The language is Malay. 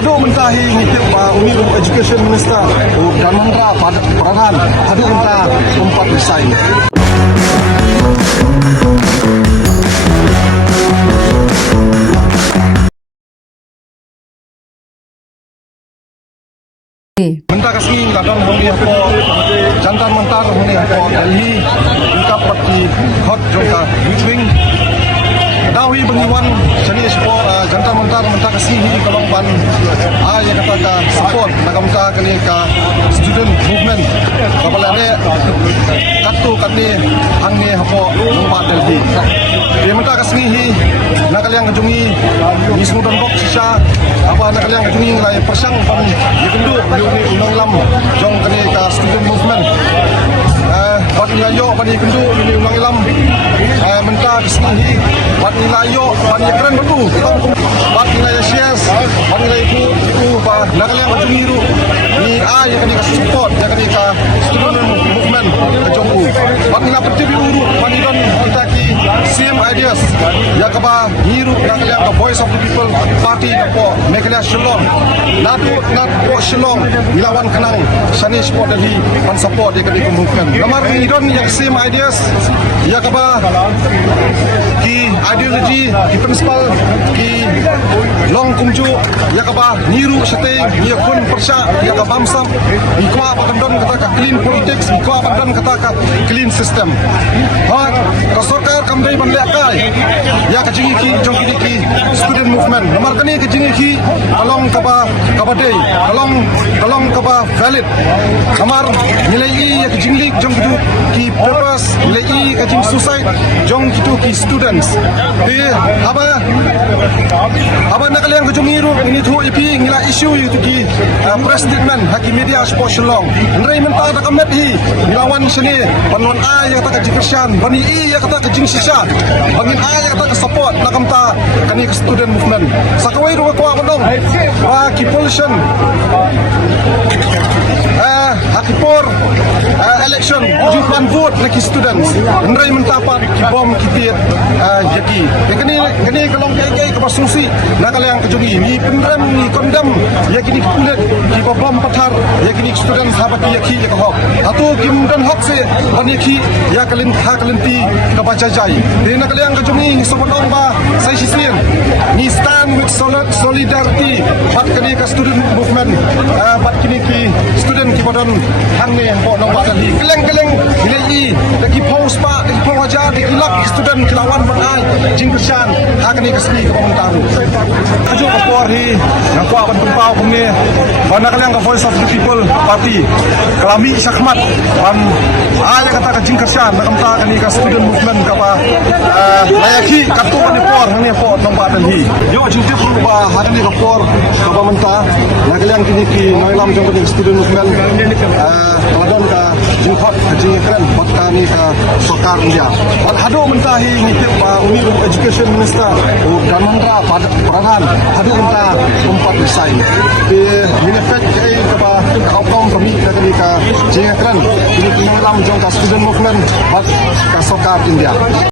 haduk mentahi ngikut Uni Education Minister dan Menteri Peranan haduk mentah tempat desain. Mentah kasih kadang boleh apa jantan mentah boleh apa Delhi juga parti hot juga wing dawi bengiwan seni support jantan mentah kasih ni kalau ban yang kata support nak mentah kali ka student movement kapal ada katu kali angni apa rumah Delhi dia mentah kasih ni nak kali yang kejungi ni semua box sisa apa nak kali yang kejungi lai persang pan dikendu undang lam jong kani ka student movement buat nilayo bani kendu ini undang lam mentah kesini buat nilayo bani keren betul buat nilayo shares buat nilayo itu nak kali yang kejungi ru ni yang kani ka support yang kani ka student movement kejongku buat nilayo peti biru bani don kita ki same ideas ya kaba hiru nak kali yang voice of the people party ko mekalya Shillong not Shillong ilawan kenang sani support Delhi pan support dia kadi movement nomor ni don yang same ideas ya kaba ki ideology ki principle ki long kumju ya kaba niru sate ya kun persya ya ka bamsam ikwa pakandon kata ka clean politics ikwa pakandon kata ka clean system ha ka sarkar kamdai banlekai ya ka jingi ki jong ki student movement nomor kani ka jingi ki along kaba day along kaba valid kamar nilai ya ka jingli jong ki purpose nilai ka jing suicide jong kitu ki students de aba nakali yang ka jungiru ini thu ipi ngila issue itu ki press statement haki media sport Shillong ndrai menta ta kamet hi nilawan sini panwan a yang ta ka jikirsan bani i yang ta ka jing sisa bani a yang ta ka support nakamta kani ka student movement sakawai ru ko abandong wa ki pollution hakipor election jupan vote lagi students ndrai mentapat ki bom kitit yaki kani kalong kai ke pasungsi nakal yang kejungi ni pendram ni kondam yaki ni kulit ki bom pathar yaki ni students habat yaki ya hok atau kim dan hok se bani ki ya kalinti ka bajajai ni nakal yang kejungi sobonong ba sai sisien ni stand with solidarity bat kani ka student movement bat kini ki student ki bodon hang ni ho nong ba kali keleng bilai lagi pause pa lagi pengajar lagi lak student kelawan bangai jingkesan hakani kasni ke pementaru ajo kapor hi yang ko akan tumpau kemni bana kalian ke voice of the people party kelami sakmat pan aya kata ke jingkesan nakam ta kani ke student movement kapa layaki kartu ni por hani po nong ba hi yo jute ba hadani kapor kapa menta nakalian kini ki noilam jong ke student movement Ramadan ka jihad haji keren bakta ni ka sarkar India. Ban hadu mentahi ngikut Uni Education Minister dan Menteri Peranan hadu mentah tempat desain. Di minefek ke ba outcome kami ka jihad keren ini dalam jong ka student movement bak ka sarkar India.